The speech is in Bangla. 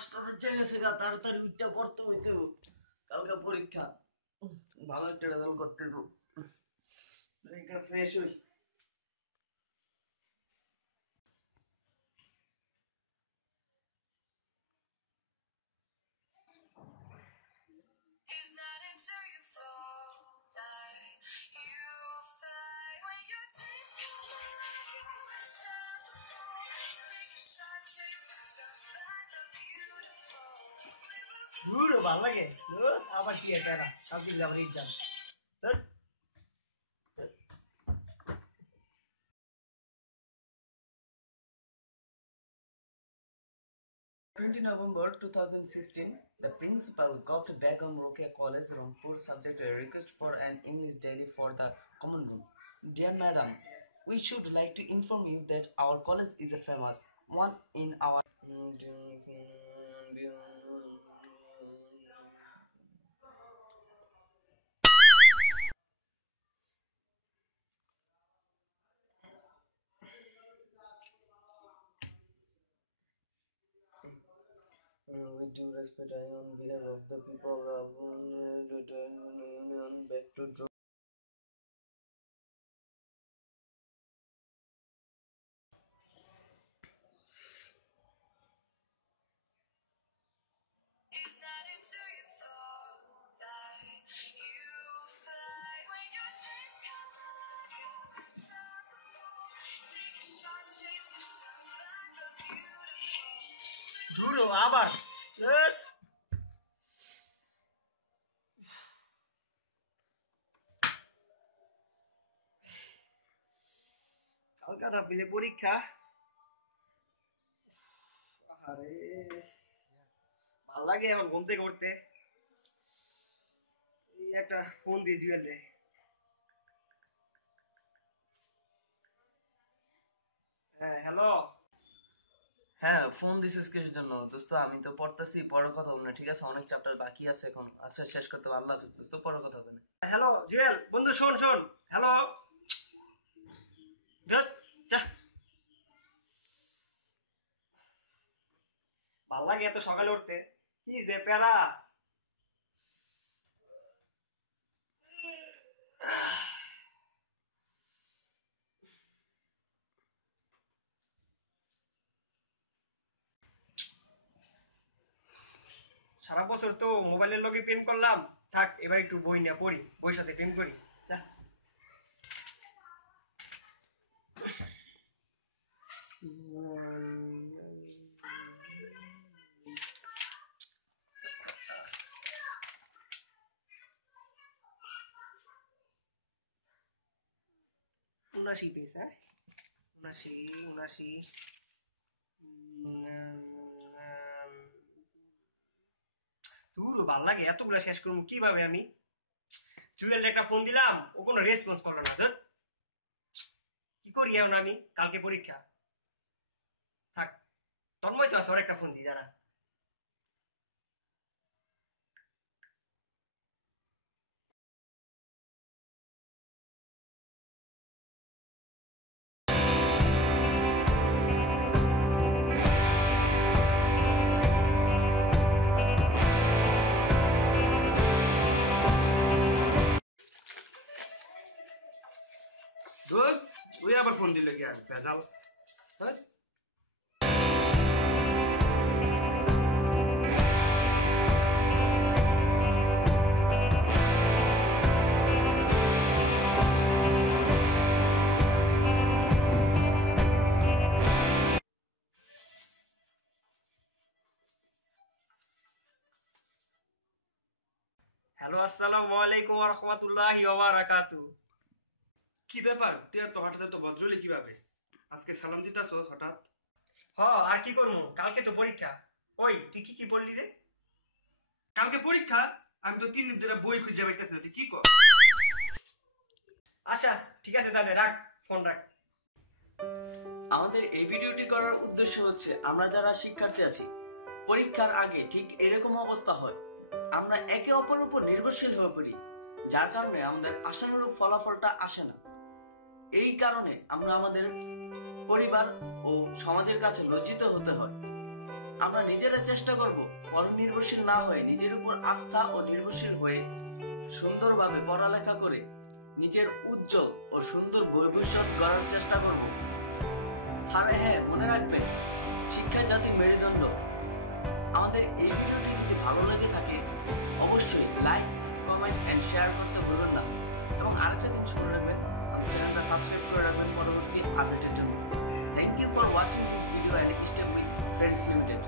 মাস্টার হচ্ছে গেছে গা, তাড়াতাড়ি উঠতে পড়তে হইতে কালকে পরীক্ষা। ভালো একটা রেজাল্ট করতে ফ্রেশ হই। ভালো লাগে আবার কি এটা সাবজেক্ট যাবো exam. 20 November 2016, the principal got Begum Rokeya College, Rampur, subject a request for an English daily for the common room. Dear Madam, we should like to inform you that our college is a famous one in our with due respect, I on behalf of the people of the Union beg to draw. Duro, abar. Yes. Calcutta বিলে পরীক্ষা। আরে ভাল লাগে এখন ঘুম থেকে উঠতে। এই একটা ফোন দিয়ে জুয়েলে। হ্যাঁ হ্যালো। হ্যাঁ ফোন দিছিস কিসের জন্য? দোস্ত আমি তো পড়তেছি, পরে কথা বলবো না, ঠিক আছে? অনেক চ্যাপ্টার বাকি আছে এখন। আচ্ছা শেষ করতে হবে। আল্লাহ হাফেজ দোস্ত, পরে কথা হবে না। হ্যালো জুয়েল বন্ধু, শোন শোন। হ্যালো যা। ভাল লাগে এত সকালে উঠতে, কি যে প্যারা। সারা বছর তো মোবাইলের লোকে প্রেম করলাম, থাক এবার একটু বই নিয়ে পড়ি, বইয়ের সাথে প্রেম করি। যা। 79 পেজ, হ্যাঁ 79। দূর ভাল লাগে এতগুলা শেষ করবো কিভাবে আমি? জুয়েল একটা ফোন দিলাম, ও কোনো রেসপন্স করলো না। কি করি এখন আমি? কালকে পরীক্ষা, থাক তন্ময় তো আছে, ওর একটা ফোন দিই দাঁড়া। দোস্ত ওই আবার ফোন দিল কি আর ভেজাল। হ্যালো আসসালামু আলাইকুম ওয়া রাহমাতুল্লাহি ওয়া বারাকাতুহু। কি ব্যাপার? তুই এত হঠাৎ এত ভদ্রলি কিভাবে? আজকে সালাম দিতাছস হঠাৎ? আর কি করবো, কালকে তো পরীক্ষা। ওই তুই কি কি পড়লি রে? কালকে পরীক্ষা? আমি তো 3 দিন ধরে বই খুঁজে পাইতেছি না, তুই কি কর? আচ্ছা ঠিক আছে তাহলে রাখ, ফোন রাখ। আমাদের এই ভিডিওটি করার উদ্দেশ্য হচ্ছে, আমরা যারা শিক্ষার্থী আছি, পরীক্ষার আগে ঠিক এরকম অবস্থা হয়, আমরা একে অপরের উপর নির্ভরশীল হয়ে পড়ি, যার কারণে আমাদের আশানুরূপ ফলাফলটা আসে না। এই কারণে আমরা আমাদের পরিবার ও সমাজের কাছে লজ্জিত হতে হয়। আমরা নিজেরা চেষ্টা করব পরনির্ভরশীল না হয়ে নিজের উপর আস্থা ও নির্ভরশীল হয়ে সুন্দরভাবে পড়ালেখা করে নিজের উজ্জ্বল ও সুন্দর ভবিষ্যৎ গড়ার চেষ্টা করব। হ্যাঁ, মনে রাখবেন, শিক্ষা জাতির মেরুদণ্ড। আমাদের এই ভিডিওটি যদি ভালো লেগে থাকে অবশ্যই লাইক, কমেন্ট এন্ড শেয়ার করতে ভুলবেন না। এবং আরেকটা জিনিস মনে রাখবেন, আমাদের চ্যানেলটা সাবস্ক্রাইব করে রাখবেন পরবর্তী আপডেটের জন্য। Thank you for watching this video and stay with Friends limited.